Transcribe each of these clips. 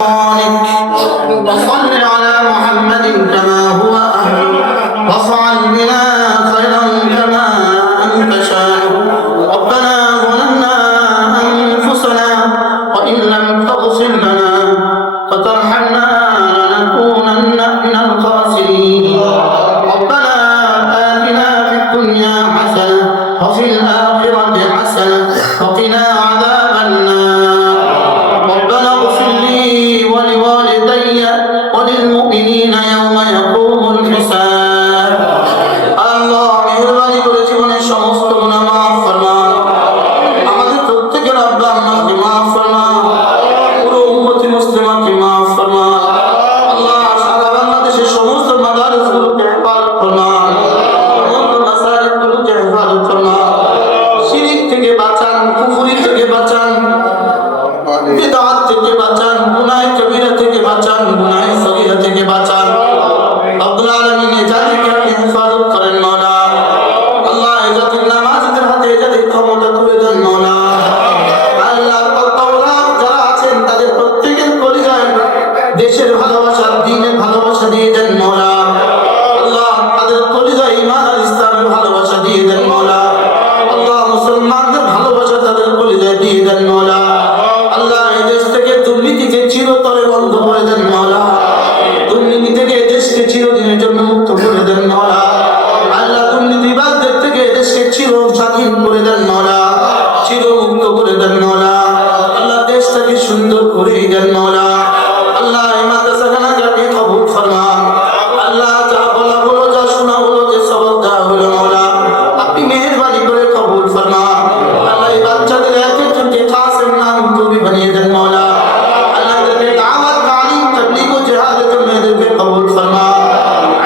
وصل على محمد كما هو أهل وافعل بنا خيرا كما أنت شاء ربنا ظلمنا أنفسنا وإن لم تغفر لنا وترحمنا لنكونن من الخاسرين ربنا آتنا في الدنيا حسنة وفي الآخرة حسنة وقنا عذاب النار ربنا اغفر لي ولوالدي وللمؤمنين يوم يقوم الحساب আল্লাহ মেহেরবানি করে জীবনের সমস্ত গুনাহ মাফ ফরমান আমাদের প্রত্যেকের আব্বা আম্মাকে মাফ ফরমান পুরো উম্মত মুসলিমাকে মাফ ফরমান আল্লাহ সারা বাংলাদেশের সমস্ত মাদ্রাসাগুলোকে হেফাজত ফরমান সমস্ত মাসাজিদগুলোকে হেফাজত ফরমান শিরক থেকে বাঁচান কুফরি থেকে বাঁচান বিদআত থেকে বাঁচান গুনাহ কবিরা থেকে বাঁচান গুনাহ সগীরা থেকে বাঁচান রব্বুল আলামিন জাতিকে আপনি হেফাজত করেন মাওলা আল্লাহ জাতির নামাজীদের হাতে জাতির ক্ষমতা তুলে দেন মাওলা আল্লাহ তাআলা যারা আছেন তাদের প্রত্যেকের কলিজায় দেশের ভালোবাসা দ্বীনের ভালোবাসা দিয়ে দেন মাওলা আল্লাহ তাদের কলিজায় ঈমান আর ইসলামের ভালোবাসা দিয়ে দেন মাওলা আল্লাহ মুসলমানদের ভালোবাসা তাদের কলিজায় দিয়ে দেন মাওলা আল্লাহ এই দেশ থেকে দুর্নীতিকে চিরতরে বন্ধ করে দেন মাওলা দুর্নীতি থেকে দেশকে চিরদিনের জন্য মুক্ত করে দেন মাওলা আল্লাহ দুর্নীতিবাজদের থেকে দেশকে চির স্বাধীন করে দেন মাওলা চির মুক্ত করে দেন মাওলা আল্লাহ দেশটাকে সুন্দর করে দেন মাওলা আল্লাহ এই মাদ্রাসাখানাকে আপনি কবুল ফরমান আল্লাহ যা বলা হলো যা শোনা হলো যে সবক দেওয়া হলো মাওলা আপনি মেহেরবানি করে কবুল ফরমান আল্লাহ এই বাচ্চাদের এক একজনকে কাসেম নাম কবি বানিয়ে দেন মাওলা আল্লাহ এদেরকে দাওয়াত তালিম তাবলীগ ও জিহাদের জন্য এদেরকে কবুল ফরমান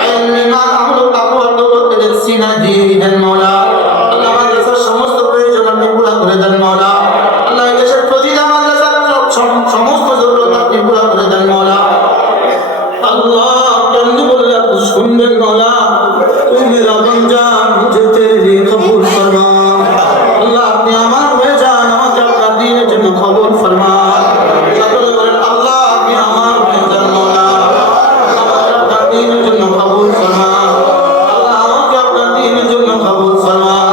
ইলম ঈমান আমল ও তাকওয়া দৌলত এদের সিনা দিয়ে দেন মাওলা আল্লাহ মাদ্রাসার সমস্ত প্রয়োজন আপনি পুরা করে দেন মাওলা আল্লাহ এই দেশের প্রতিটা মাদ্রাসার সমস্ত জরুরত আপনি পুরা করে দেন মাওলা আল্লাহ কেমনি বললে আপনি শুনবেন মাওলা তুই মেরা বান্দা মুঝে তেরে লিয়ে কবুল ফরমা আল্লাহ আপনি আমার হয়ে যান আমাকে আপনার দ্বীনের জন্য কবুল ফরমান সকলে বলেন আল্লাহ আপনি আমার হয়ে যান মাওলা আমাকে আপনার দ্বীনের জন্য কবুল ফরমান আল্লাহ আমাকে আপনার দ্বীনের জন্য কবুল ফরমান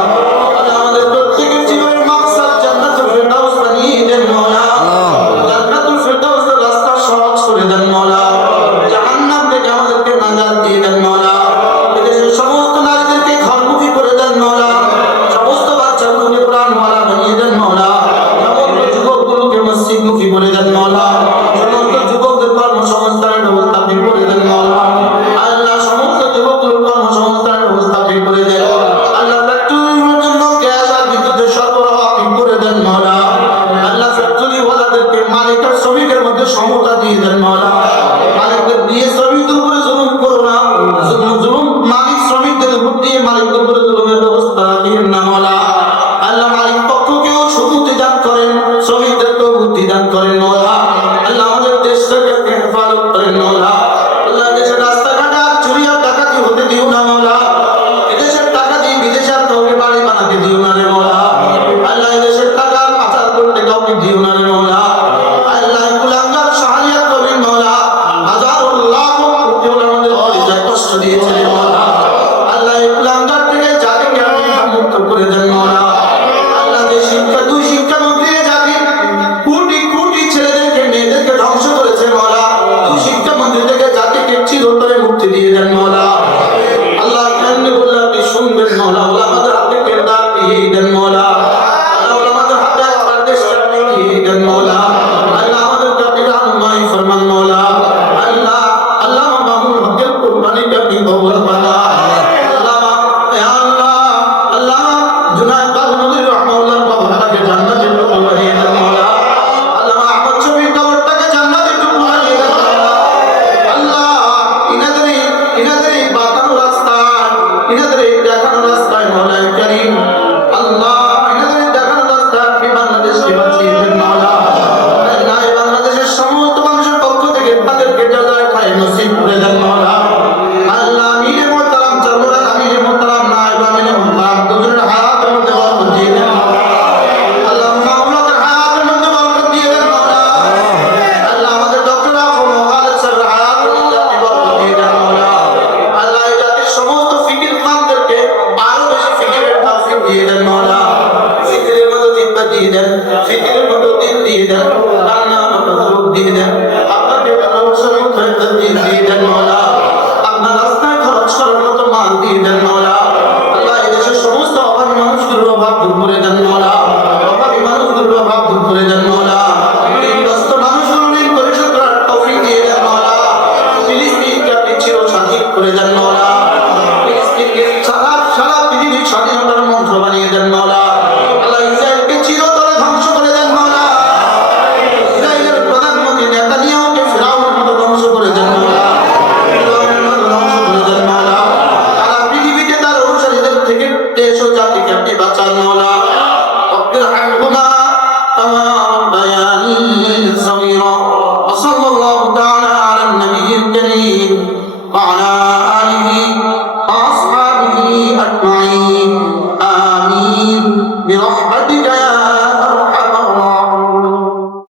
আল্লাহ আমাদের প্রত্যেকের জীবনের মাকসাদ জান্নাতুল ফিরদাউস বানিয়ে দেন মাওলা জান্নাতুল ফিরদাউসের রাস্তা সহজ করে দেন মাওলা জাহান্নাম থেকে আমাদেরকে নাজাত দিয়ে দেন মাওলা এদেশের সমস্ত নারীদেরকে ঘরমুখী করে দেন মাওলা সমস্ত বাচ্চাগুলোকে প্রাণওয়ালা বানিয়ে দেন মাওলা সমস্ত যুবকগুলোকে মসজিদমুখী করে দেন মাওলা সমস্ত যুবকদের কর্মসংস্থানের ব্যবস্থা আপনি করে দেন মাওলা আল্লাহ সমস্ত যুবকগুলোর কর্মসংস্থানের ব্যবস্থা আপনি করে দেন আল্লাহ ফ্যাক্টরির জন্য গ্যাস আর বিদ্যুতের সরবরাহ আপনি করে দেন মাওলা আল্লাহ ফ্যাক্টরিওয়ালাদেরকে মালিক আর শ্রমিকের মধ্যে সমতা দিয়ে দেন মাওলা মালিকদের দিয়ে শ্রমিকদের উপরে জুলুম করো না জুলুম মালিক শ্রমিকদের উপর দিয়ে মালিকদের উপরে জুলুমের ব্যবস্থা রাখিয়েন না মাওলা আল্লাহ মালিক পক্ষকেও সুবুদ্ধি দান করেন শ্রমিকদেরকেও বুদ্ধি দান করেন মাওলা আল্লাহ আমাদের দেশটাকে হেফাজত করেন মাওলা আল্লাহ দেশের রাস্তাঘাট আর চুরি আর ডাকাতি হতে দিও না মাওলা এদেশের টাকা দিয়ে বিদেশে আর কাউকে বাড়ি বানাতে দিও না রে মাওলা আল্লাহ এদেশের টাকা পাচার করতে কাউকে দিও না রে মাওলা আল্লাহ কুলাঙ্গার সাহায্য করবেন মাওলা হাজার লাখ কোটি আমাদের কলিজায় কষ্ট দিয়েছে রে মাওলা আল্লাহ এই কুলাঙ্গার থেকে জাতিকে আপনি মুক্ত করে দেন মাওলা আল্লাহ যে শিক্ষা দুই শিক্ষামন্ত্রী জাতির কোটি কোটি ছেলেদেরকে মেয়েদেরকে ধ্বংস করেছে মাওলা দুই শিক্ষামন্ত্রীদের وعلى